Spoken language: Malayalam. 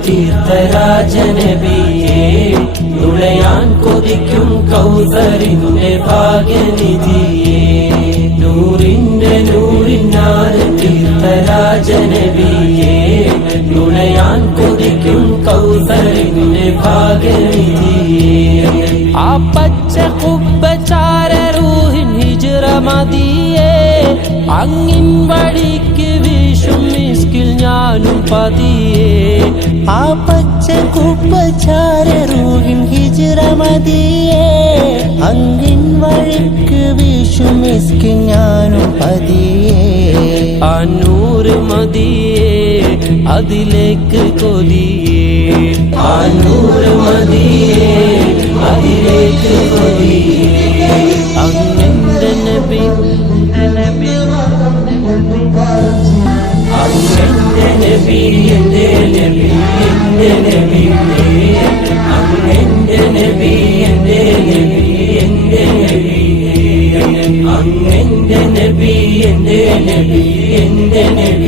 തീർത്ഥരാജനബിയേ നുളയാൻ കൊതിക്കും കൗസറിന്റെ ഭാഗ്യനിധിയേ. നൂറിന്റെ നൂറിനാണ് തീർത്ഥരാജനബിയേ. നുളയാൻ കൊതിക്കും കൗസറിന്റെ ഭാഗ്യനിധിയേ. ആ പച്ച കുബ്ബച്ചാരൂഹിൻ ഹിജ്റ മതിയേ അങ്ങിൻ വഴി ഞാനും പതിയേ ആ പച്ച കുപ്പച്ചാരൂഹിൻ ഹിജിറ മതിയേ. അങ്കിൻ വഴിക്ക് വീശും മിസ്കിൻ ഞാനും പതിയേ. ആ നൂറ് മതിയേ അതിലേക്ക് കൊതിയേ. ആ നൂറ് മതിയേ അതിലേക്ക് കൊതിയേ. എന്റെ നബി അങ്ങന്റെ നബി എന്റെ നബി എന്റെ നബി അങ്ങന്റെ നബി എന്റെ നബി എന്റെ നബി.